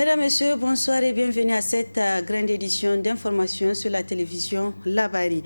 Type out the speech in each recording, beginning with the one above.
Mesdames, Messieurs, bonsoir et bienvenue à cette grande édition d'information sur la télévision Labari.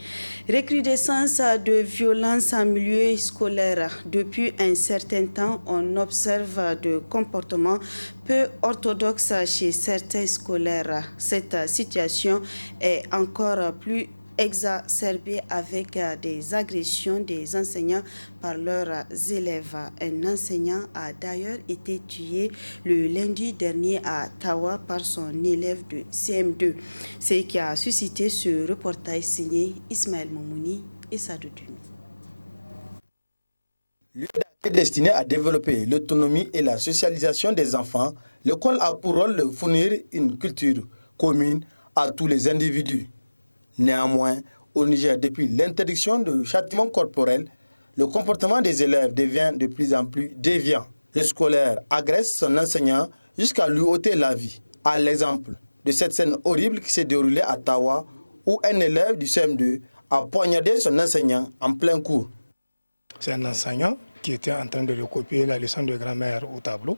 Recrudescence de violence en milieu scolaire. Depuis un certain temps, on observe de comportements peu orthodoxes chez certains scolaires. Cette situation est encore plus exacerbée avec des agressions des enseignants par leurs élèves. Un enseignant a d'ailleurs été tué le lundi dernier à Tawa par son élève de CM2, ce qui a suscité ce reportage signé Ismaël Momouni et Sadoudou. Lieu d'accueil destiné à développer l'autonomie et la socialisation des enfants, l'école a pour rôle de fournir une culture commune à tous les individus. Néanmoins, au Niger, depuis l'interdiction du châtiment corporel, le comportement des élèves devient de plus en plus déviant. Le scolaire agresse son enseignant jusqu'à lui ôter la vie. À l'exemple de cette scène horrible qui s'est déroulée à Tawa, où un élève du CM2 a poignardé son enseignant en plein cours. C'est un enseignant qui était en train de recopier la leçon de grammaire au tableau,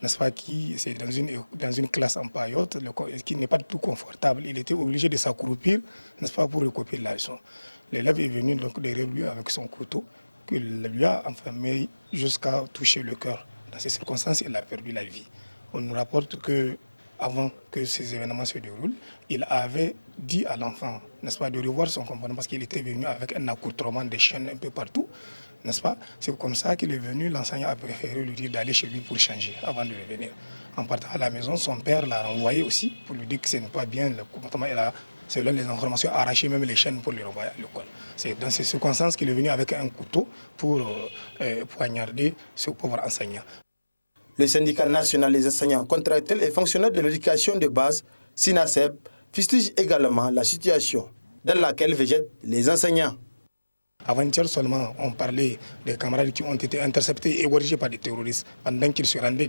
n'est-ce pas, qui c'est dans une classe en paillote, qui n'est pas du tout confortable. Il était obligé de s'accroupir, n'est-ce pas, pour recopier la leçon. L'élève est venu donc derrière lui avec son couteau, qu'il lui a enfermé jusqu'à toucher le cœur. Dans ces circonstances, il a perdu la vie. On nous rapporte que avant que ces événements se déroulent, il avait dit à l'enfant, n'est-ce pas, de revoir son comportement parce qu'il était venu avec un accoutrement de chaînes un peu partout, n'est-ce pas? C'est comme ça qu'il est venu, l'enseignant a préféré lui dire d'aller chez lui pour changer avant de revenir. En partant à la maison, son père l'a renvoyé aussi pour lui dire que ce n'est pas bien le comportement. Il a, selon les informations, arraché même les chaînes pour le renvoyer à l'école. C'est dans ces circonstances qu'il est venu avec un couteau pour poignarder ce pauvre enseignant. Le syndicat national des enseignants contractuels et fonctionnaires de l'éducation de base, SINASEB, fustige également la situation dans laquelle végètent les enseignants. Avant-hier seulement, on parlait des camarades qui ont été interceptés et égorgés par des terroristes pendant qu'ils se rendaient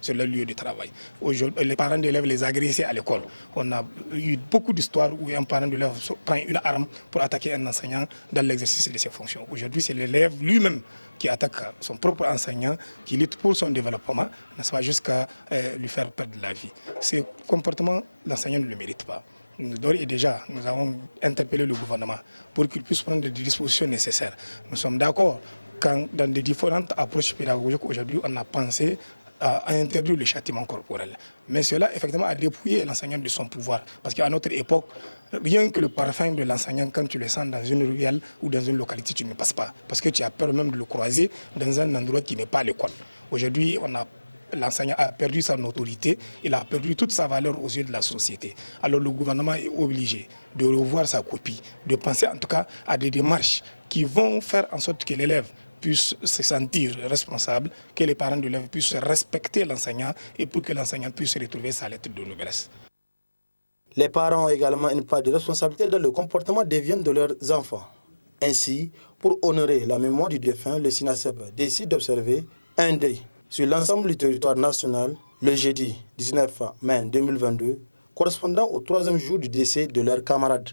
sur leur lieu de travail. Aujourd'hui, les parents d'élèves les agressaient à l'école. On a eu beaucoup d'histoires où un parent d'élève prend une arme pour attaquer un enseignant dans l'exercice de ses fonctions. Aujourd'hui, c'est l'élève lui-même qui attaque son propre enseignant, qui lutte pour son développement, n'est-ce pas, jusqu'à lui faire perdre la vie. Ce comportement, l'enseignant ne le mérite pas. D'ores et déjà, nous avons interpellé le gouvernement pour qu'il puisse prendre des dispositions nécessaires. Nous sommes d'accord quand, dans des différentes approches pédagogiques, aujourd'hui, on a pensé à interdire le châtiment corporel. Mais cela, effectivement, a dépouillé l'enseignant de son pouvoir. Parce qu'à notre époque, rien que le parfum de l'enseignant, quand tu le sens dans une ruelle ou dans une localité, tu ne passes pas. Parce que tu as peur même de le croiser dans un endroit qui n'est pas l'école. Aujourd'hui, l'enseignant a perdu son autorité, il a perdu toute sa valeur aux yeux de la société. Alors le gouvernement est obligé de revoir sa copie, de penser en tout cas à des démarches qui vont faire en sorte que l'élève puisse se sentir responsable, que les parents de l'élève puissent respecter l'enseignant et pour que l'enseignant puisse retrouver sa lettre de noblesse. Les parents ont également une part de responsabilité dans le comportement déviant de leurs enfants. Ainsi, pour honorer la mémoire du défunt, le SINASEB décide d'observer un deuil sur l'ensemble du territoire national le jeudi 19 mai 2022, correspondant au 3e jour du décès de leurs camarades.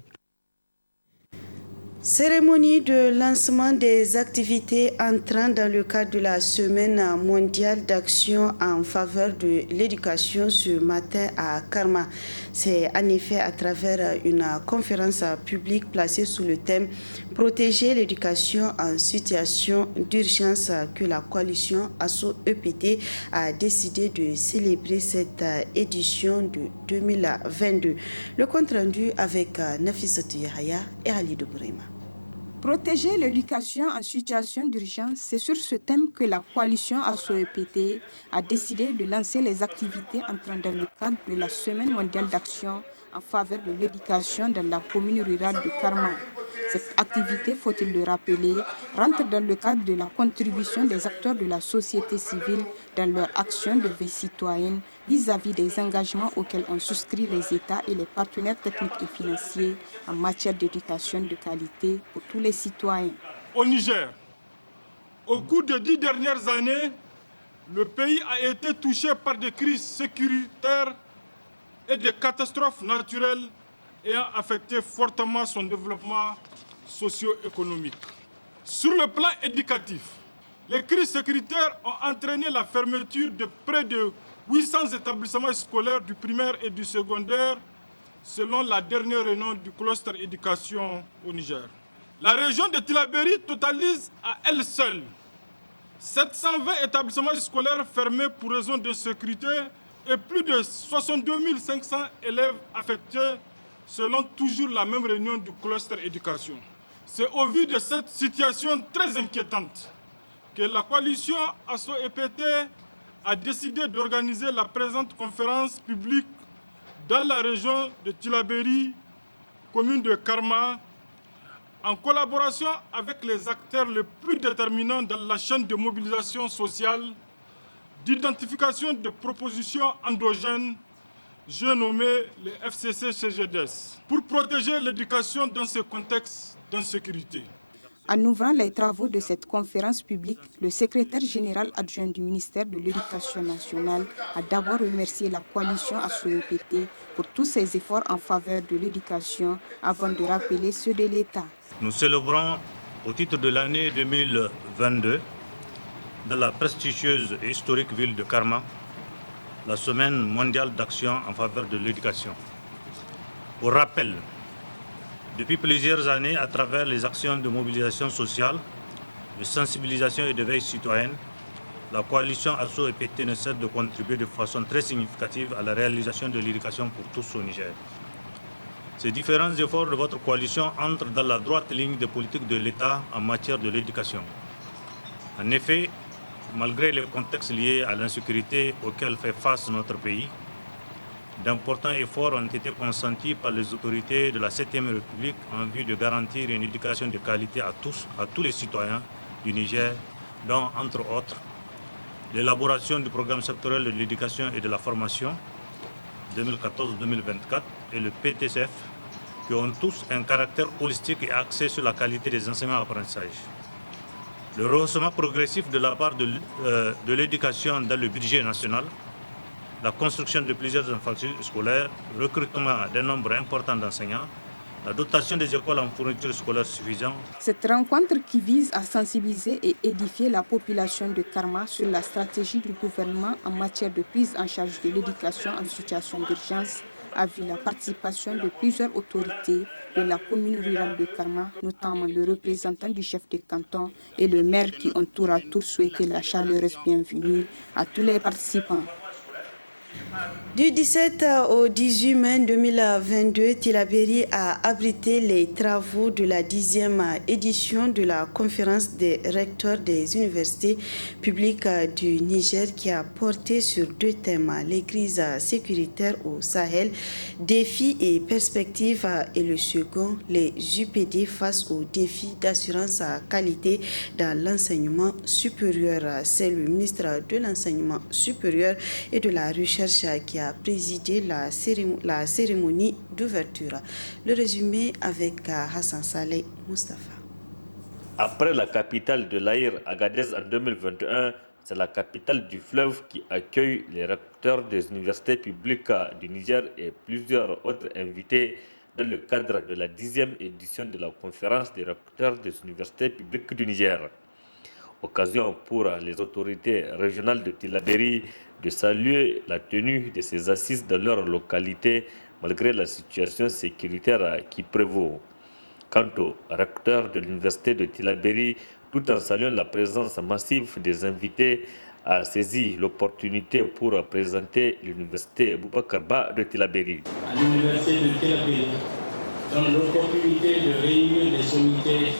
Cérémonie de lancement des activités entrant dans le cadre de la Semaine mondiale d'action en faveur de l'éducation ce matin à Karma. C'est en effet à travers une conférence publique placée sous le thème « Protéger l'éducation en situation d'urgence » que la coalition ASSO-EPT a décidé de célébrer cette édition de 2022. Le compte rendu avec Nafissatou Yahaya et Ali Doubrema. Protéger l'éducation en situation d'urgence, c'est sur ce thème que la coalition ASSO-EPT a décidé de lancer les activités entrant dans le cadre de la Semaine mondiale d'action en faveur de l'éducation dans la commune rurale de Karma. Cette activité, faut-il le rappeler, rentre dans le cadre de la contribution des acteurs de la société civile dans leur action de veille citoyenne vis-à-vis des engagements auxquels ont souscrit les États et les partenaires techniques et financiers en matière d'éducation de qualité pour tous les citoyens. Au Niger, au cours des 10 dernières années, le pays a été touché par des crises sécuritaires et des catastrophes naturelles ayant affecté fortement son développement socio-économique. Sur le plan éducatif, les crises sécuritaires ont entraîné la fermeture de près de 800 établissements scolaires du primaire et du secondaire, selon la dernière réunion du cluster éducation au Niger. La région de Tillabéri totalise à elle seule 720 établissements scolaires fermés pour raison de sécurité et plus de 62 500 élèves affectés, selon toujours la même réunion du cluster éducation. C'est au vu de cette situation très inquiétante que la coalition ASSO-EPT a décidé d'organiser la présente conférence publique dans la région de Tillabéri, commune de Karma, en collaboration avec les acteurs les plus déterminants dans la chaîne de mobilisation sociale, d'identification de propositions endogènes, j'ai nommé les FCC-CGDS, pour protéger l'éducation dans ce contexte d'insécurité. En ouvrant les travaux de cette conférence publique, le secrétaire général adjoint du ministère de l'Éducation nationale a d'abord remercié la coalition ASSO-EPT pour tous ses efforts en faveur de l'éducation avant de rappeler ceux de l'État. Nous célébrons au titre de l'année 2022 dans la prestigieuse et historique ville de Karma la Semaine mondiale d'action en faveur de l'éducation. Pour rappel, depuis plusieurs années, à travers les actions de mobilisation sociale, de sensibilisation et de veille citoyenne, la coalition ASSO-EPT ne cesse de contribuer de façon très significative à la réalisation de l'éducation pour tous au Niger. Ces différents efforts de votre coalition entrent dans la droite ligne des politiques de l'État en matière de l'éducation. En effet, malgré les contextes liés à l'insécurité auxquels fait face notre pays, d'importants efforts ont été consentis par les autorités de la 7e République en vue de garantir une éducation de qualité à tous les citoyens du Niger, dont, entre autres, l'élaboration du programme sectoriel de l'éducation et de la formation 2014-2024 et le PTCF, qui ont tous un caractère holistique et axé sur la qualité des enseignements et apprentissages. Le rehaussement progressif de la part de l'éducation dans le budget national, la construction de plusieurs infrastructures scolaires, le recrutement d'un nombre important d'enseignants, la dotation des écoles en fourniture scolaire suffisante. Cette rencontre qui vise à sensibiliser et édifier la population de Karma sur la stratégie du gouvernement en matière de prise en charge de l'éducation en situation d'urgence a vu la participation de plusieurs autorités de la commune rurale de Karma, notamment le représentant du chef de canton et le maire qui ont tour à tour souhaité la chaleureuse bienvenue à tous les participants. Du 17 au 18 mai 2022, Tillabéri a abrité les travaux de la 10e édition de la conférence des recteurs des universités publiques du Niger qui a porté sur 2 thèmes, les crises sécuritaires au Sahel, défis et perspectives, et le second, les UPD face aux défis d'assurance à qualité dans l'enseignement supérieur. C'est le ministre de l'Enseignement supérieur et de la Recherche qui a présidé la cérémonie d'ouverture. Le résumé avec Hassan Saleh Mustafa. Après la capitale de l'Aïr, Agadez en 2021, c'est la capitale du fleuve qui accueille les recteurs des universités publiques du Niger et plusieurs autres invités dans le cadre de la 10e édition de la conférence des recteurs des universités publiques du Niger. Occasion pour les autorités régionales de Tillabéri de saluer la tenue de ces assises dans leur localité malgré la situation sécuritaire qui prévaut. Quant au recteur de l'université de Tillabéri, tout en saluant la présence massive des invités, a saisi l'opportunité pour présenter l'université Boubacar Ba de Tillabéri. À l'université de Tillabéri, donne l'opportunité de réunir les sommités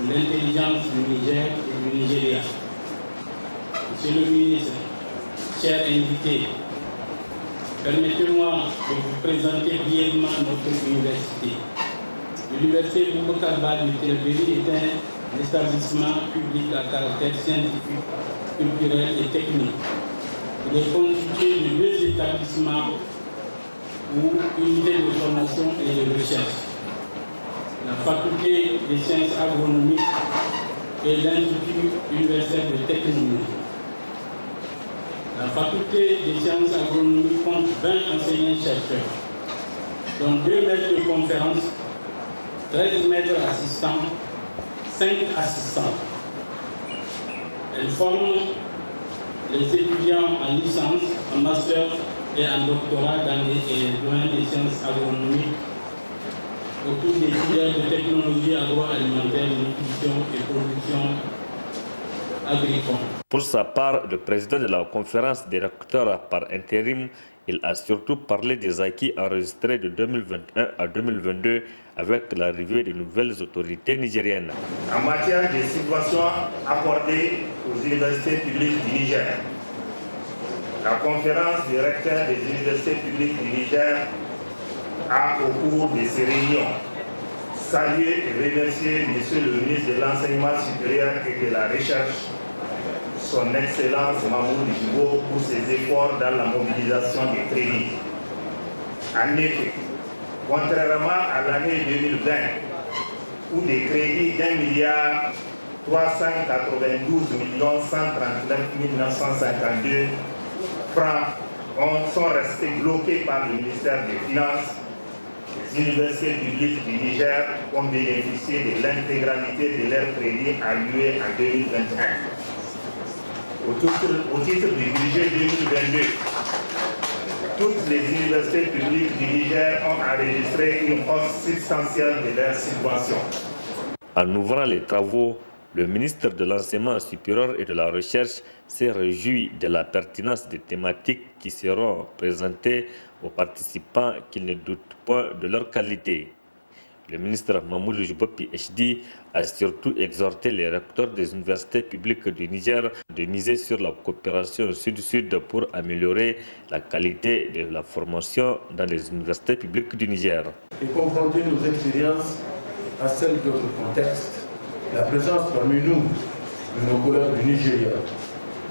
de l'intelligence du Niger et du Nigeria. Monsieur le ministre, chers invités, permettez-moi de vous présenter brièvement notre université. L'université Boubacar Ba de Tillabéri est un établissement public à caractère scientifique, culturel et technique. Il est constitué de 2 établissements ou unités de formation et de recherche. La faculté des sciences agronomiques et l'Institut universitaire de technologie. La faculté des sciences agronomiques compte 20 enseignants-chercheurs, dont 2 maîtres de conférence, 13 maîtres assistants, 5 assistants. Elle forme les étudiants en licence, en master et en doctorat dans les domaines des sciences agronomiques, autour des filières de technologie agroalimentaire, nutrition et production agricole. Pour sa part, le président de la conférence des recteurs par intérim, il a surtout parlé des acquis enregistrés de 2021 à 2022 avec l'arrivée de nouvelles autorités nigériennes. En matière de subventions accordées aux universités publiques du Niger, la conférence des recteurs des universités publiques du Niger a, au cours de ces réunions, salué et remercié Monsieur le ministre de l'Enseignement supérieur et de la Recherche, Son Excellence Mamoudou Djibo, pour ses efforts dans la mobilisation des crédits. En effet, contrairement à l'année 2020, où des crédits d'1 392 139 952 francs sont restés bloqués par le ministère des Finances, les universités publiques du Niger ont bénéficié de l'intégralité de leurs crédits alloués en 2021. Au titre du budget 2022, toutes les universités publiques du Niger ont enregistré une hausse substantielle de leurs subventions. En ouvrant les travaux, le ministre de l'Enseignement supérieur et de la Recherche s'est réjoui de la pertinence des thématiques qui seront présentées aux participants qui ne doutent pas de leur qualité. Le ministre Mamoudou Djibo PhD a surtout exhorté les recteurs des universités publiques du Niger de miser sur la coopération sud-sud pour améliorer la qualité de la formation dans les universités publiques du Niger. Et confronter nos expériences à celles d'autres contextes, la présence parmi nous de nos collègues du Nigeria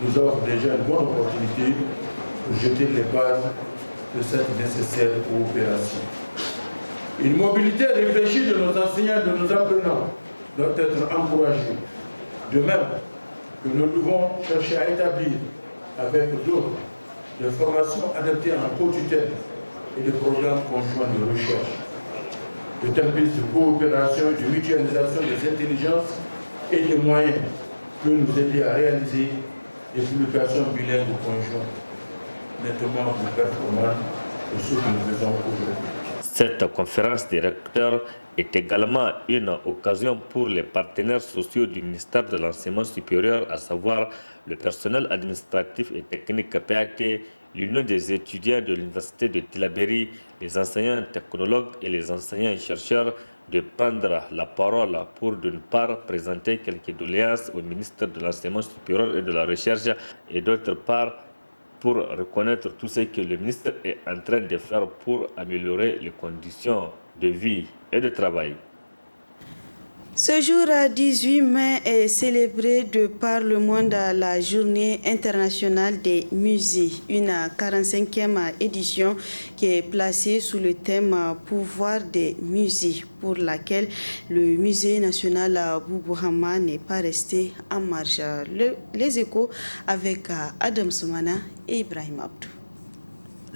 nous offre déjà une bonne opportunité pour jeter les bases de cette nécessaire coopération. Une mobilité réfléchie de nos enseignants et de nos apprenants doit être encouragée. De même que nous devons chercher à établir avec d'autres des formations adaptées en co-tutelle et des programmes conjoints de recherche. De telles pistes de coopération et de mutualisation des intelligences et des moyens peuvent nous aider à réaliser des publications bilingues conjointes, nettement plus performantes que ce que nous faisons aujourd'hui. Cette conférence des recteurs est également une occasion pour les partenaires sociaux du ministère de l'Enseignement supérieur, à savoir le personnel administratif et technique PAT, l'Union des étudiants de l'Université de Tillabéri, les enseignants technologues et les enseignants chercheurs, de prendre la parole pour, d'une part, présenter quelques doléances au ministère de l'Enseignement supérieur et de la Recherche, et d'autre part, pour reconnaître tout ce que le ministre est en train de faire pour améliorer les conditions de vie et de travail. Ce jour 18 mai est célébré de par le monde la Journée internationale des musées, une 45e édition qui est placée sous le thème Pouvoir des musées, pour laquelle le Musée national Boubou Hama n'est pas resté en marge. Les échos avec Adam Soumana et Ibrahim Abdou.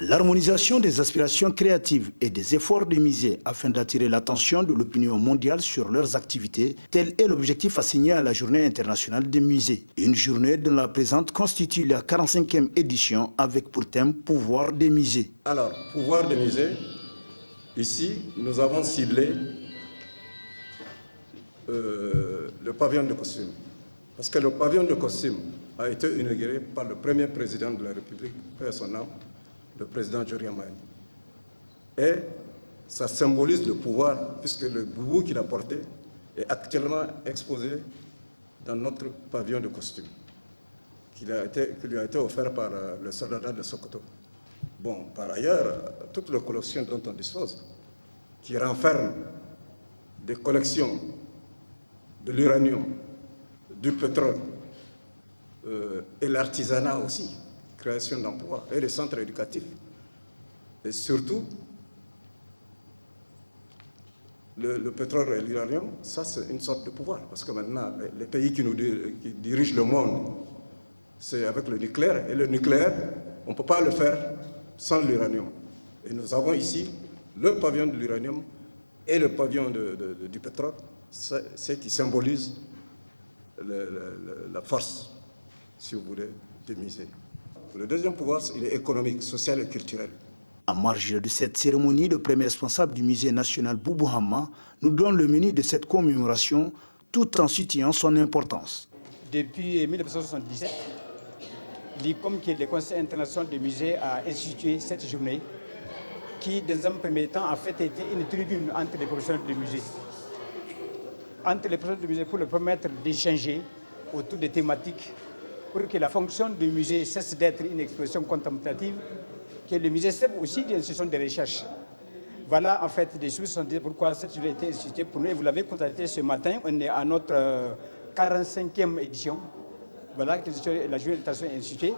L'harmonisation des aspirations créatives et des efforts des musées afin d'attirer l'attention de l'opinion mondiale sur leurs activités, tel est l'objectif assigné à la Journée internationale des musées. Une journée dont la présente constitue la 45e édition avec pour thème Pouvoir des musées. Alors, Pouvoir des musées, ici, nous avons ciblé le pavillon de costume. Parce que le pavillon de costume a été inauguré par le premier président de la République, paix à son âme, le président Djoria Mahaly. Et ça symbolise le pouvoir, puisque le boubou qu'il a porté est actuellement exposé dans notre pavillon de costume, qui lui a été offert par le soldat de Sokoto. Bon, par ailleurs, toutes les collections dont on dispose, qui renferment des collections de l'uranium, du pétrole et l'artisanat aussi, création d'emplois et les centres éducatifs. Et surtout, le pétrole et l'uranium, ça c'est une sorte de pouvoir. Parce que maintenant, les pays qui dirigent le monde, c'est avec le nucléaire. Et le nucléaire, on ne peut pas le faire sans l'uranium. Et nous avons ici le pavillon de l'uranium et le pavillon du pétrole, c'est qui symbolise la force, si vous voulez, des musées. Le deuxième pouvoir, il est économique, social et culturel. En marge de cette cérémonie, le premier responsable du musée national Boubou Hamma nous donne le menu de cette commémoration tout en situant son importance. Depuis 1977, l'ICOM, qui est le Conseil international des musées, a institué cette journée qui, dans un premier temps, a fait été une tribune entre les professionnels du musée. Entre les professionnels du musée pour leur permettre d'échanger autour des thématiques pour que la fonction du musée cesse d'être une expression contemplative, que le musée serve aussi d'institution de recherche. Voilà en fait des choses qui sont dites pourquoi cette journée a été instituée pour nous. Et vous l'avez constaté ce matin, on est à notre 45e édition. Voilà que la journée est instituée.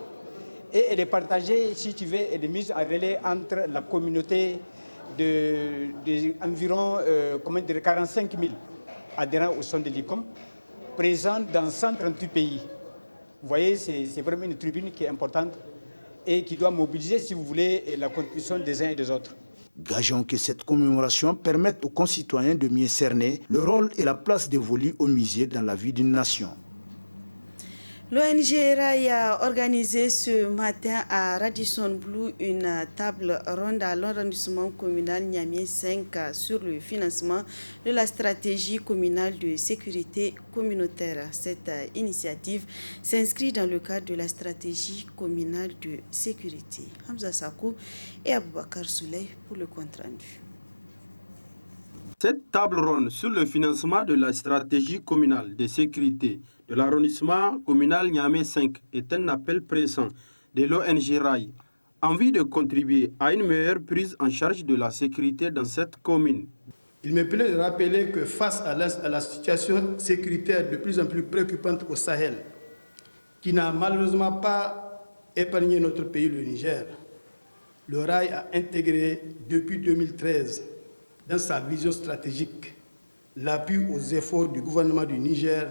Et elle est partagée, si tu veux, elle est mise en relais entre la communauté d'environ 45 000 adhérents au sein de l'ICOM, présents dans 138 pays. Vous voyez, c'est vraiment une tribune qui est importante et qui doit mobiliser, si vous voulez, la contribution des uns et des autres. Gageons que cette commémoration permette aux concitoyens de mieux cerner le rôle et la place dévolue au musée dans la vie d'une nation. L'ONG RAI a organisé ce matin à Radisson Blu une table ronde à l'arrondissement communal Niamey 5 sur le financement de la stratégie communale de sécurité communautaire. Cette initiative s'inscrit dans le cadre de la stratégie communale de sécurité. Hamza Sakou et Aboubakar Souley pour le compte-rendu. Cette table ronde sur le financement de la stratégie communale de sécurité de l'arrondissement communal Niamey 5 est un appel pressant de l'ONG RAI en vue de contribuer à une meilleure prise en charge de la sécurité dans cette commune. Il me plaît de rappeler que face à la situation sécuritaire de plus en plus préoccupante au Sahel, qui n'a malheureusement pas épargné notre pays, le Niger, le RAI a intégré depuis 2013 dans sa vision stratégique l'appui aux efforts du gouvernement du Niger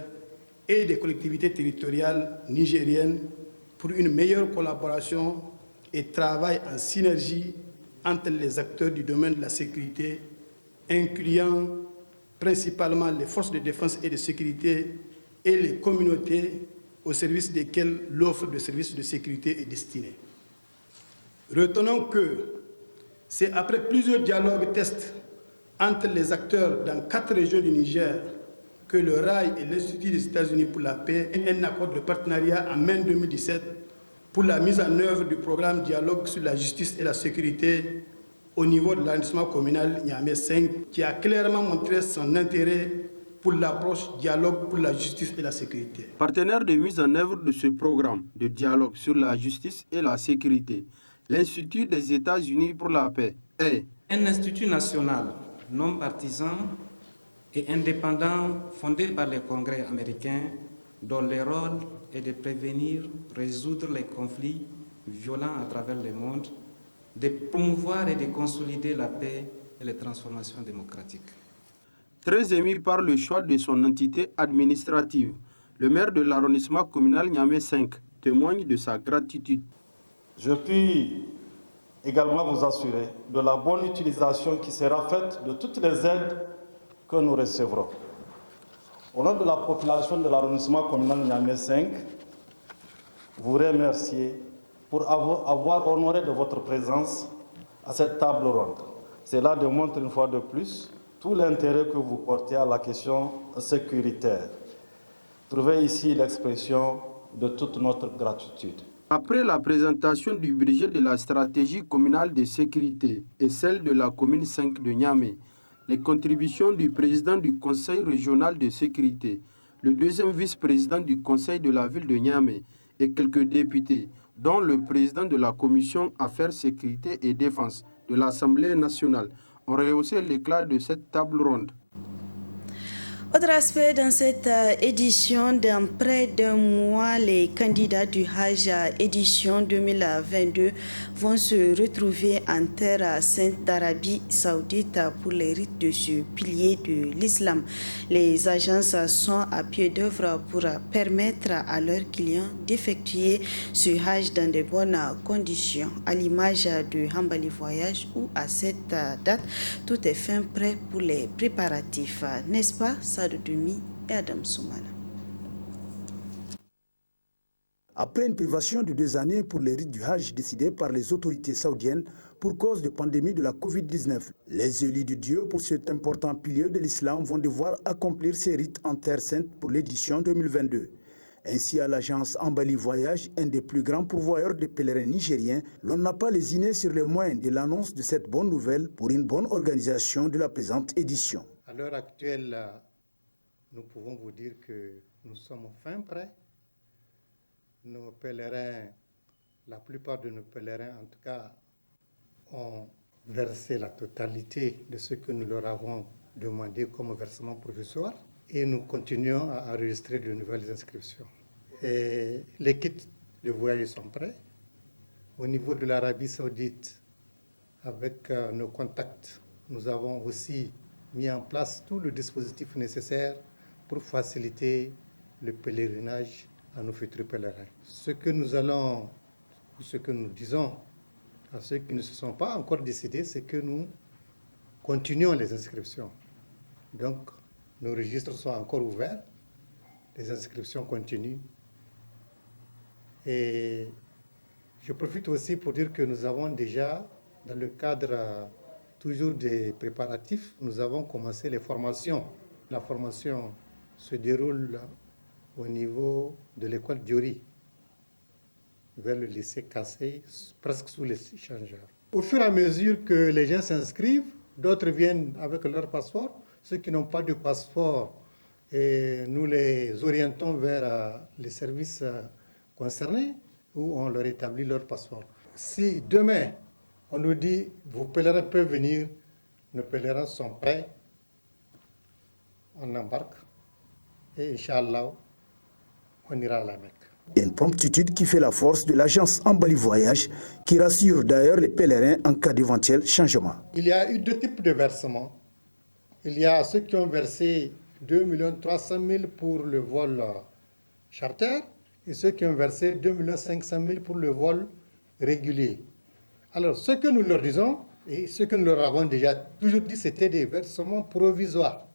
et des collectivités territoriales nigériennes pour une meilleure collaboration et travail en synergie entre les acteurs du domaine de la sécurité, incluant principalement les forces de défense et de sécurité et les communautés au service desquelles l'offre de services de sécurité est destinée. Retenons que c'est après plusieurs dialogues tests entre les acteurs dans 4 régions du Niger que le RAI et l'Institut des États-Unis pour la paix ont un accord de partenariat en mai 2017 pour la mise en œuvre du programme Dialogue sur la justice et la sécurité au niveau de l'arrondissement communal Niamey 5, qui a clairement montré son intérêt pour l'approche Dialogue pour la justice et la sécurité. Partenaire de mise en œuvre de ce programme de dialogue sur la justice et la sécurité, l'Institut des États-Unis pour la paix est un institut national non partisan et indépendant fondé par les congrès américains dont le rôle est de prévenir, résoudre les conflits violents à travers le monde, de promouvoir et de consolider la paix et les transformations démocratiques. Très ému par le choix de son entité administrative, le maire de l'arrondissement communal Niamey 5 témoigne de sa gratitude. Je puis également vous assurer de la bonne utilisation qui sera faite de toutes les aides que nous recevrons. Au nom de la population de l'arrondissement communal Niamey 5, vous remercier pour avoir honoré de votre présence à cette table ronde. Cela démontre une fois de plus tout l'intérêt que vous portez à la question sécuritaire. Trouvez ici l'expression de toute notre gratitude. Après la présentation du budget de la stratégie communale de sécurité et celle de la commune 5 de Niamey, les contributions du président du conseil régional de sécurité, le deuxième vice-président du conseil de la ville de Niamey et quelques députés, dont le président de la commission Affaires, Sécurité et Défense de l'Assemblée nationale, ont rehaussé l'éclat de cette table ronde. Autre aspect dans cette édition, dans près d'un mois, les candidats du Hajj édition 2022 vont se retrouver en terre sainte d'Arabie Saoudite pour les rites de ce pilier de l'islam. Les agences sont à pied d'œuvre pour permettre à leurs clients d'effectuer ce Hajj dans de bonnes conditions. À l'image de Hambali Voyage où à cette date, tout est fin prêt pour les préparatifs. N'est-ce pas, Sadou Dumi et Adam Soumana? Après une privation de 2 années pour les rites du Hajj décidés par les autorités saoudiennes pour cause de pandémie de la Covid-19, les élus de Dieu pour cet important pilier de l'islam vont devoir accomplir ces rites en Terre Sainte pour l'édition 2022. Ainsi, à l'agence Ambali Voyage, un des plus grands pourvoyeurs de pèlerins nigériens, l'on n'a pas lésiné sur les moyens de l'annonce de cette bonne nouvelle pour une bonne organisation de la présente édition. À l'heure actuelle, nous pouvons vous dire que nous sommes fin prêts. Nos pèlerins, la plupart de nos pèlerins en tout cas, ont versé la totalité de ce que nous leur avons demandé comme versement provisoire et nous continuons à enregistrer de nouvelles inscriptions. Et les kits de voyage sont prêts. Au niveau de l'Arabie Saoudite, avec nos contacts, nous avons aussi mis en place tout le dispositif nécessaire pour faciliter le pèlerinage à nos futurs pèlerins. Ce que nous disons à ceux qui ne se sont pas encore décidés, c'est que nous continuons les inscriptions. Donc, nos registres sont encore ouverts, les inscriptions continuent. Et je profite aussi pour dire que nous avons déjà, dans le cadre toujours des préparatifs, nous avons commencé les formations. La formation se déroule au niveau de l'école Diori, vers le lycée Cassé, presque sous les échangeurs. Au fur et à mesure que les gens s'inscrivent, d'autres viennent avec leur passeport. Ceux qui n'ont pas de passeport, et nous les orientons vers les services concernés où on leur établit leur passeport. Si demain, on nous dit vos pèlerins peuvent venir, nos pèlerins sont prêts, on embarque et Inch'Allah, on ira à la Mecque. Une promptitude qui fait la force de l'agence Ambali Voyage, qui rassure d'ailleurs les pèlerins en cas d'éventuel changement. Il y a eu 2 types de versements. Il y a ceux qui ont versé 2 300 000 pour le vol charter et ceux qui ont versé 2 500 000 pour le vol régulier. Alors, ce que nous leur disons, et ce que nous leur avons déjà toujours dit, c'était des versements provisoires.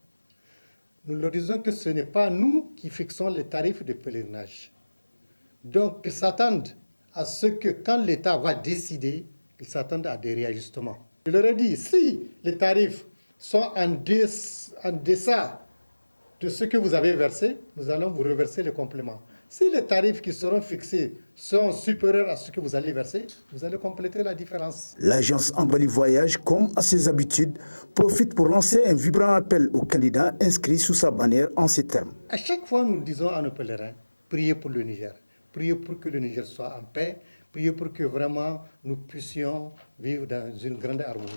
Nous leur disons que ce n'est pas nous qui fixons les tarifs de pèlerinage. Donc, ils s'attendent à ce que quand l'État va décider, ils s'attendent à des réajustements. Je leur ai dit, si les tarifs sont en deçà de ce que vous avez versé, nous allons vous reverser les compléments. Si les tarifs qui seront fixés sont supérieurs à ce que vous allez verser, vous allez compléter la différence. L'agence Ambali Voyage, comme à ses habitudes, profite pour lancer un vibrant appel aux candidats inscrits sous sa bannière en ces termes. À chaque fois, nous disons à nos pèlerins, priez pour le Niger. Priez pour que le Niger soit en paix. Priez pour que vraiment nous puissions vivre dans une grande harmonie.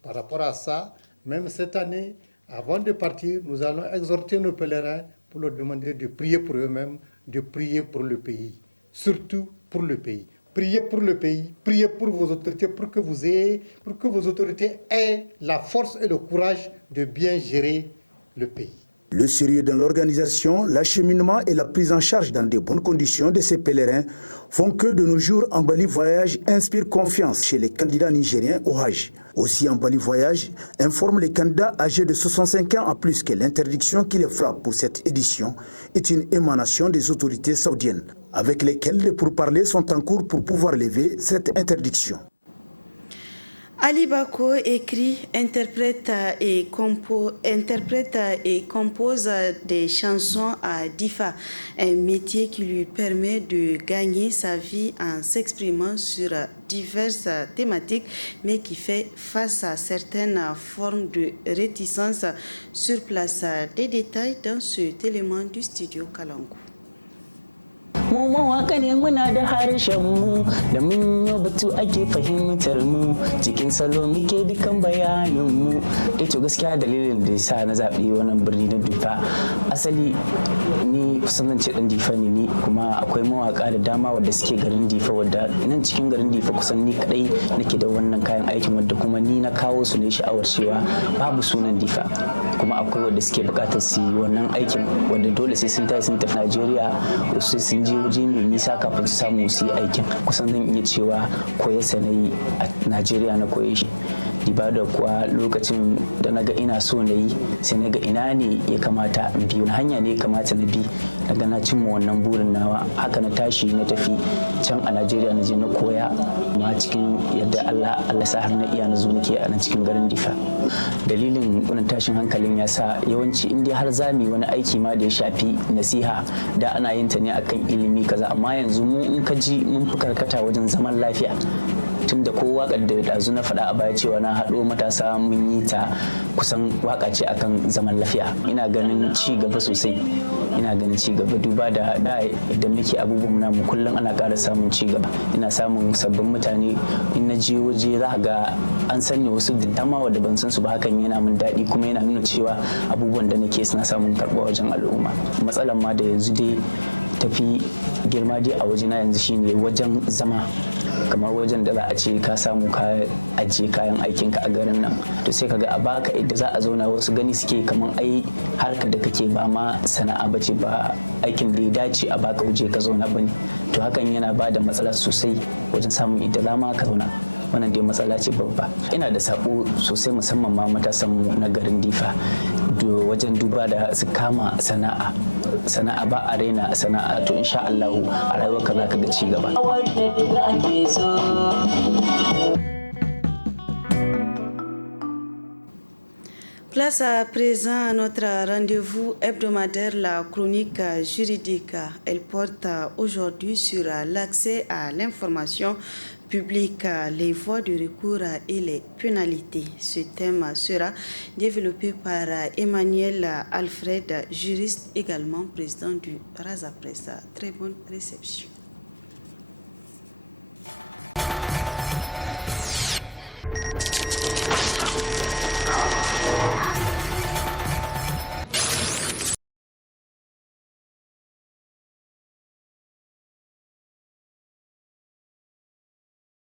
Par rapport à ça, même cette année, avant de partir, nous allons exhorter nos pèlerins pour leur demander de prier pour eux-mêmes, de prier pour le pays, surtout pour le pays. Priez pour le pays, priez pour vos autorités, pour que vos autorités aient la force et le courage de bien gérer le pays. Le sérieux dans l'organisation, l'acheminement et la prise en charge dans de bonnes conditions de ces pèlerins font que de nos jours, Ambali Voyage inspire confiance chez les candidats nigériens au Hajj. Aussi, Ambali Voyage informe les candidats âgés de 65 ans à plus que l'interdiction qui les frappe pour cette édition est une émanation des autorités saoudiennes, avec lesquelles les pourparlers sont en cours pour pouvoir lever cette interdiction. Ali Bako écrit, interprète et compose des chansons à Difa, un métier qui lui permet de gagner sa vie en s'exprimant sur diverses thématiques, mais qui fait face à certaines formes de réticence sur place. Des détails dans cet élément du studio Kalangu. mu mawaka ne muna da harshen mu da mun yi batu ake fahimtar mu cikin salo muke dukan bayanin mu. To gaskiya dalilin da yasa na zaɓi wannan birni na Difa, asali ni kusan zan ce dan Difa ne ni, kuma akwai mawaka da dama wanda suke garin Difa, wadda nan cikin garin Difa kusan ni kadai nake da wannan kayan aikin, wadda kuma ni na kawo su ne sha'awar cewa babu sunan Difa, kuma akwai wanda suke bukatar su yi wannan aikin wanda dole sai sun tafi sun tafi Najeriya, wasu sun je waje mai nisa kafin su samu su yi aikin. Kusan zan iya cewa koyarsa na yi a Najeriya na koye shi. diba da kuwa lokacin da naga ina so na yi sai naga ina ne ya kamata in bi, wani hanya ne ya kamata na bi, naga na cimma wannan burin nawa. Haka na tashi na tafi can a Najeriya, na je na koya ma cikin yadda Allah sa har na iya na zo nake a nan cikin garin Difa. Dalilin wannan tashin hankalin ya sa yawanci in dai har zami wani aiki ma da ya shafi nasiha da ana yin ta ne akan ilimi kaza, amma yanzu mu in ka ji mun fi karkata wajen zaman lafiya. Tunda ko waƙar da dazu na faɗa a baya cewa na haɗo matasa mun yi ta kusan waƙa ce akan zaman lafiya. Ina ganin ci gaba sosai, ina ganin ci gaba duba da idan muke abubuwan namu kullum ana ƙara samun ci gaba. Ina samun sabbin mutane, in na je waje za ga an sani wasu da dama wadda ban san su ba, hakan yana min daɗi kuma yana nuna cewa abubuwan da nake suna samun karɓuwa wajen al'umma. Matsalan ma da yanzu dai tafi girma dai a wajena yanzu shine wajen zama, kamar wajen da za a ce ka samu ka ajiye kayan aikinka a garin nan, to sai kaga a baka yadda za a zauna, wasu gani suke kamar ai harkar da kake ba ma sana'a bace, ba aikin da ya dace a baka waje ka zauna bane. To hakan yana ba da matsala sosai wajen samun yadda za ma ka zauna. Wannan dai matsala ce babba. Ina da sako sosai musamman ma matasan mu na garin Difa wajen duba da su kama sana'a ba a raina sana'a, to insha Allah a rayuwarka za ka ga ci gaba. Place à présent à notre rendez-vous hebdomadaire, la chronique juridique. Elle porte aujourd'hui sur l'accès à l'information publique, les voies de recours et les pénalités. Ce thème sera développé par Emmanuel Alfred, juriste, également président du Raza Presse. Très bonne réception.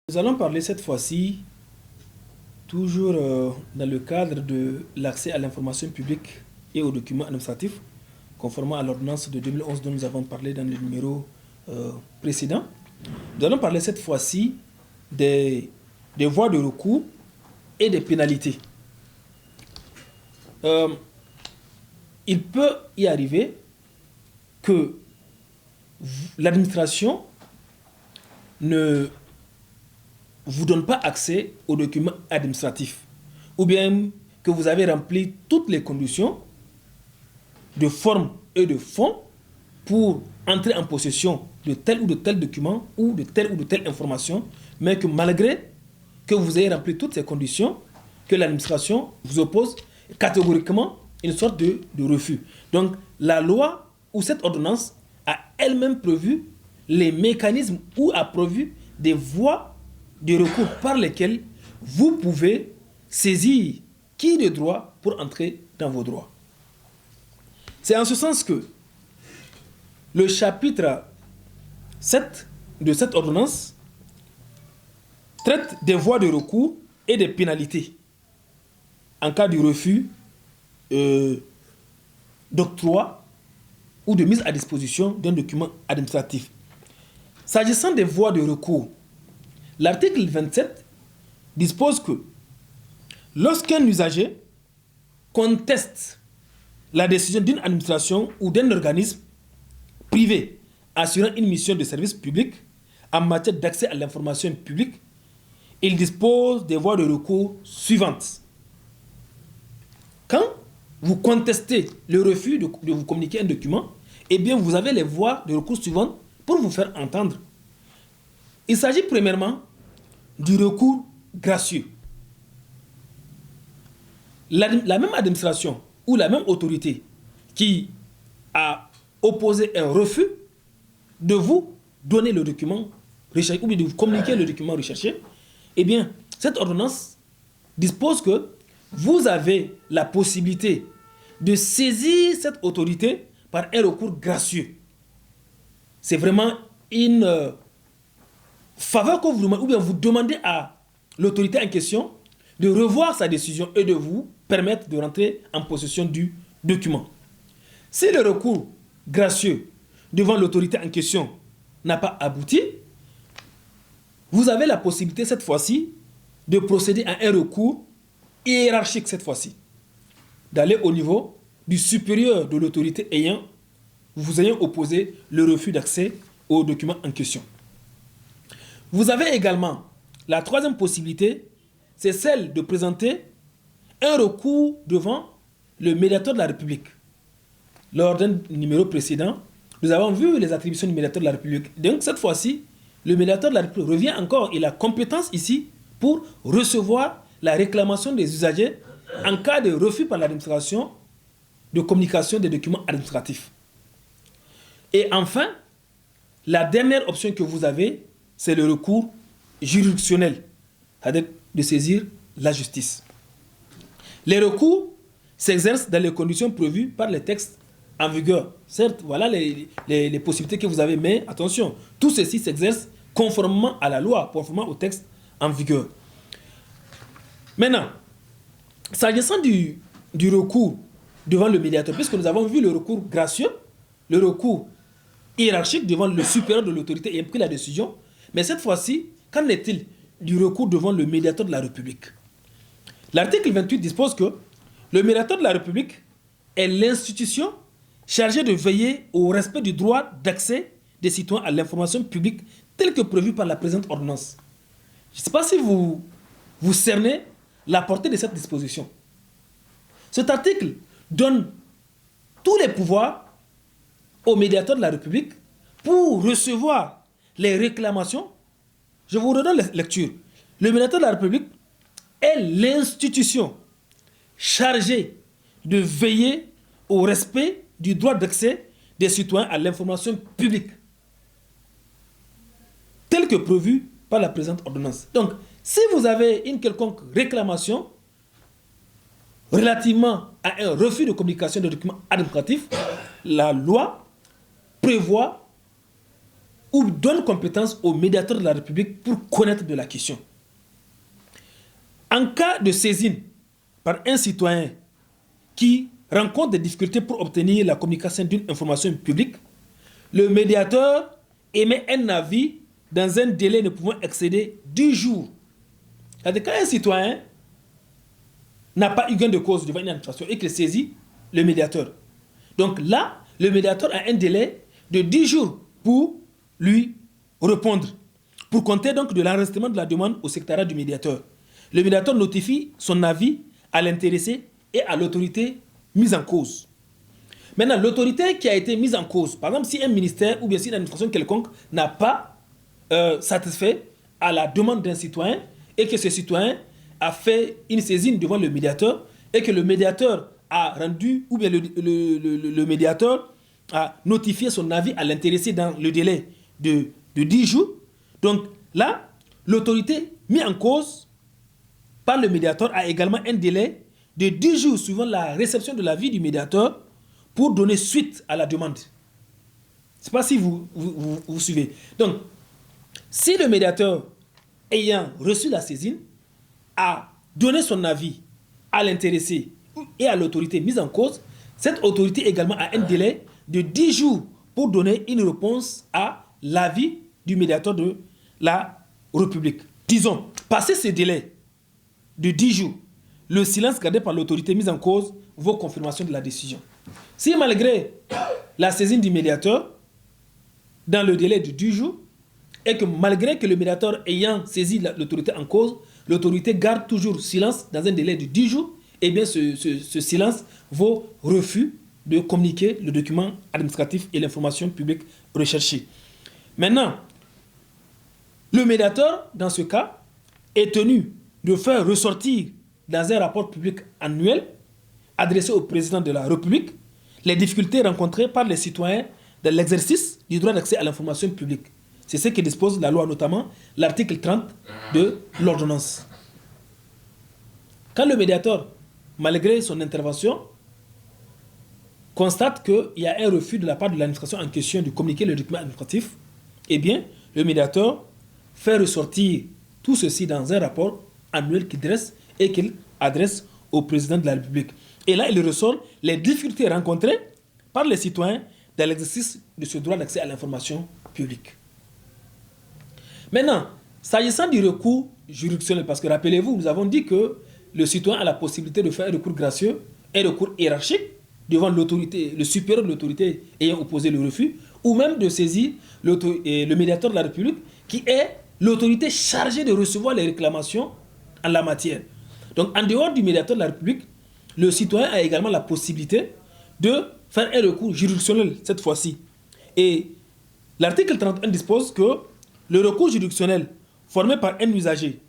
Nous allons parler cette fois-ci, toujours dans le cadre de l'accès à l'information publique et aux documents administratifs, conformément à l'ordonnance de 2011 dont nous avons parlé dans le numéro précédent. Nous allons parler cette fois-ci des voies de recours et des pénalités. Il peut y arriver que l'administration ne vous donne pas accès aux documents administratifs, ou bien que vous avez rempli toutes les conditions de forme et de fond pour entrer en possession de tel ou de tel document ou de telle information, mais que malgré que vous ayez rempli toutes ces conditions, que l'administration vous oppose catégoriquement une sorte de refus. Donc la loi ou cette ordonnance a elle-même prévu les mécanismes ou a prévu des voies de recours par lesquels vous pouvez saisir qui de droit pour entrer dans vos droits. C'est en ce sens que le chapitre 7 de cette ordonnance traite des voies de recours et des pénalités en cas de refus d'octroi ou de mise à disposition d'un document administratif. S'agissant des voies de recours, l'article 27 dispose que lorsqu'un usager conteste la décision d'une administration ou d'un organisme privé assurant une mission de service public en matière d'accès à l'information publique, il dispose des voies de recours suivantes. Quand vous contestez le refus de vous communiquer un document, eh bien vous avez les voies de recours suivantes pour vous faire entendre. Il s'agit premièrement du recours gracieux. La même administration ou la même autorité qui a opposé un refus de vous donner le document recherché ou de vous communiquer le document recherché, eh bien, cette ordonnance dispose que vous avez la possibilité de saisir cette autorité par un recours gracieux. C'est vraiment une faveur que vous demandez, ou bien vous demandez à l'autorité en question de revoir sa décision et de vous permettre de rentrer en possession du document. Si le recours gracieux devant l'autorité en question n'a pas abouti, vous avez la possibilité cette fois-ci de procéder à un recours hiérarchique cette fois-ci, d'aller au niveau du supérieur de l'autorité vous ayant opposé le refus d'accès aux documents en question. Vous avez également la troisième possibilité, c'est celle de présenter un recours devant le médiateur de la République. Lors d'un numéro précédent, nous avons vu les attributions du médiateur de la République. Donc cette fois-ci, le médiateur de la République revient encore, il a compétence ici pour recevoir la réclamation des usagers en cas de refus par l'administration de communication des documents administratifs. Et enfin, la dernière option que vous avez, c'est le recours juridictionnel, c'est-à-dire de saisir la justice. Les recours s'exercent dans les conditions prévues par les textes en vigueur. Certes, voilà les possibilités que vous avez, mais attention, tout ceci s'exerce conformément à la loi, conformément au texte en vigueur. Maintenant, s'agissant du recours devant le médiateur, puisque nous avons vu le recours gracieux, le recours hiérarchique devant le supérieur de l'autorité ayant pris la décision, mais cette fois-ci, qu'en est-il du recours devant le médiateur de la République? L'article 28 dispose que le médiateur de la République est l'institution chargée de veiller au respect du droit d'accès des citoyens à l'information publique tel que prévu par la présente ordonnance. Je ne sais pas si vous cernez la portée de cette disposition. Cet article donne tous les pouvoirs au médiateur de la République pour recevoir les réclamations. Je vous redonne la lecture. Le médiateur de la République est l'institution chargée de veiller au respect du droit d'accès des citoyens à l'information publique, tel que prévu par la présente ordonnance. Donc, si vous avez une quelconque réclamation relativement à un refus de communication de documents administratifs, la loi prévoit ou donne compétence au médiateur de la République pour connaître de la question. En cas de saisine par un citoyen qui rencontre des difficultés pour obtenir la communication d'une information publique, le médiateur émet un avis dans un délai ne pouvant excéder 10 jours. C'est-à-dire quand un citoyen n'a pas eu gain de cause devant une administration et qu'il saisit le médiateur. Donc là, le médiateur a un délai de 10 jours pour lui répondre, pour compter donc de l'enregistrement de la demande au secrétariat du médiateur. Le médiateur notifie son avis à l'intéressé et à l'autorité mise en cause. Maintenant, l'autorité qui a été mise en cause, par exemple, si un ministère ou bien si une administration quelconque n'a pas satisfait à la demande d'un citoyen et que ce citoyen a fait une saisine devant le médiateur et que le médiateur a rendu, ou bien le médiateur a notifié son avis à l'intéressé dans le délai de 10 jours. Donc là, l'autorité mise en cause par le médiateur a également un délai de 10 jours suivant la réception de l'avis du médiateur pour donner suite à la demande. Je ne sais pas si vous suivez. Donc, si le médiateur ayant reçu la saisine a donné son avis à l'intéressé et à l'autorité mise en cause, cette autorité également a un délai de 10 jours pour donner une réponse à l'avis du médiateur de la République. Disons, passé ce délai de 10 jours, le silence gardé par l'autorité mise en cause vaut confirmation de la décision. Si malgré la saisine du médiateur, dans le délai de 10 jours, et que malgré que le médiateur ayant saisi l'autorité en cause, l'autorité garde toujours silence dans un délai de 10 jours, eh bien ce silence vaut refus de communiquer le document administratif et l'information publique recherchée. Maintenant, le médiateur, dans ce cas, est tenu de faire ressortir dans un rapport public annuel adressé au président de la République les difficultés rencontrées par les citoyens dans l'exercice du droit d'accès à l'information publique. C'est ce que dispose la loi, notamment l'article 30 de l'ordonnance. Quand le médiateur, malgré son intervention, constate qu'il y a un refus de la part de l'administration en question de communiquer le document administratif, eh bien, le médiateur fait ressortir tout ceci dans un rapport annuel qu'il dresse et qu'il adresse au président de la République. Et là, il ressort les difficultés rencontrées par les citoyens dans l'exercice de ce droit d'accès à l'information publique. Maintenant, s'agissant du recours juridictionnel, parce que rappelez-vous, nous avons dit que le citoyen a la possibilité de faire un recours gracieux, un recours hiérarchique devant l'autorité, le supérieur de l'autorité ayant opposé le refus, ou même de saisir le médiateur de la République, qui est l'autorité chargée de recevoir les réclamations en la matière. Donc, en dehors du médiateur de la République, le citoyen a également la possibilité de faire un recours juridictionnel cette fois-ci. Et l'article 31 dispose que le recours juridictionnel formé par un usager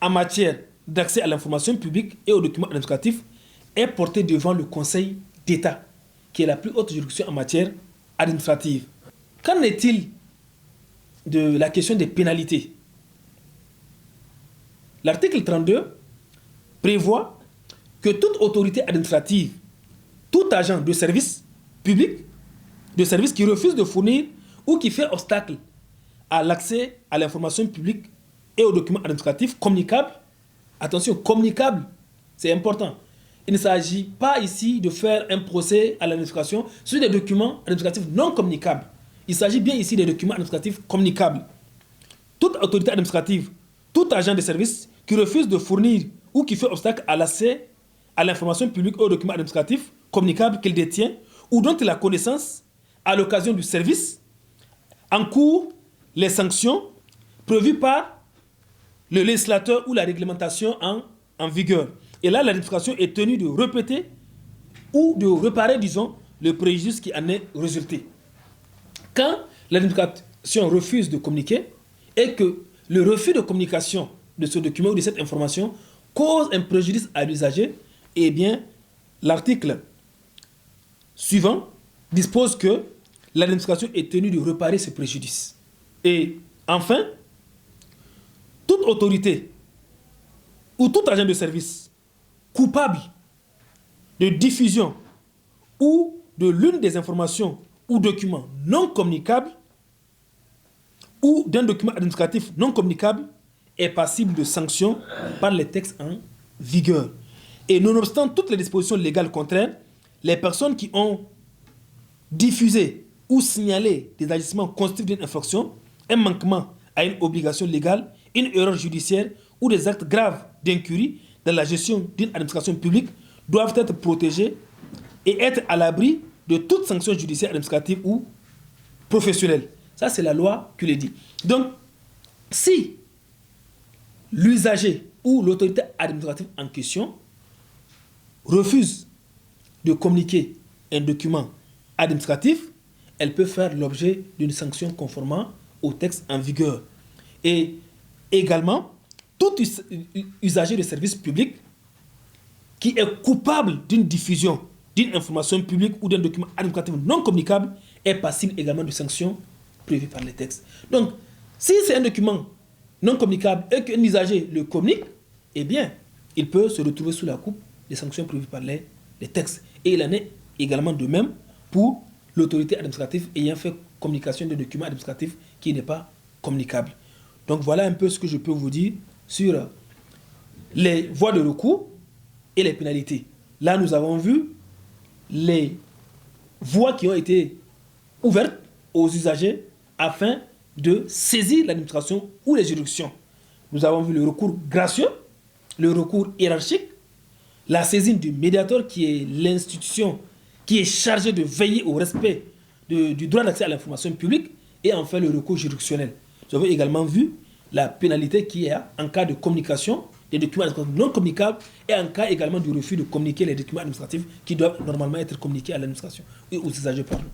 en matière d'accès à l'information publique et aux documents administratifs est porté devant le Conseil d'État, qui est la plus haute juridiction en matière administrative. Qu'en est-il de la question des pénalités? L'article 32 prévoit que toute autorité administrative, tout agent de service public, de service qui refuse de fournir ou qui fait obstacle à l'accès à l'information publique et aux documents administratifs communicables, attention, communicables, c'est important. Il ne s'agit pas ici de faire un procès à l'administration sur des documents administratifs non communicables. Il s'agit bien ici des documents administratifs communicables. Toute autorité administrative, tout agent de service qui refuse de fournir ou qui fait obstacle à l'accès à l'information publique ou aux documents administratifs communicables qu'il détient ou dont il a connaissance à l'occasion du service, encourt les sanctions prévues par le législateur ou la réglementation en vigueur. Et là, l'administration est tenue de répéter ou de réparer, disons, le préjudice qui en est résulté. Quand l'administration refuse de communiquer et que le refus de communication de ce document ou de cette information cause un préjudice à l'usager, eh bien, l'article suivant dispose que l'administration est tenue de réparer ce préjudice. Et enfin, toute autorité ou tout agent de service coupable de diffusion ou de l'une des informations ou documents non communicables ou d'un document administratif non communicable est passible de sanctions par les textes en vigueur. Et nonobstant toutes les dispositions légales contraires, les personnes qui ont diffusé ou signalé des agissements constitutifs d'une infraction, un manquement à une obligation légale, une erreur judiciaire ou des actes graves d'incurie dans la gestion d'une administration publique doivent être protégés et être à l'abri de toute sanction judiciaire, administrative ou professionnelle. Ça, c'est la loi qui le dit. Donc, si l'usager ou l'autorité administrative en question refuse de communiquer un document administratif, elle peut faire l'objet d'une sanction conformément au texte en vigueur. Et également, tout usager de service public qui est coupable d'une diffusion d'une information publique ou d'un document administratif non communicable est passible également de sanctions prévues par les textes. Donc, si c'est un document non communicable et qu'un usager le communique, eh bien, il peut se retrouver sous la coupe des sanctions prévues par les textes. Et il en est également de même pour l'autorité administrative ayant fait communication de documents administratifs qui n'est pas communicable. Donc voilà un peu ce que je peux vous dire sur les voies de recours et les pénalités. Là, nous avons vu les voies qui ont été ouvertes aux usagers afin de saisir l'administration ou les juridictions. Nous avons vu le recours gracieux, le recours hiérarchique, la saisine du médiateur qui est l'institution qui est chargée de veiller au respect du droit d'accès à l'information publique, et enfin le recours juridictionnel. Nous avons également vu la pénalité qui est en cas de communication des documents administratifs non communicables et en cas également du refus de communiquer les documents administratifs qui doivent normalement être communiqués à l'administration et aux usagers. Pardon.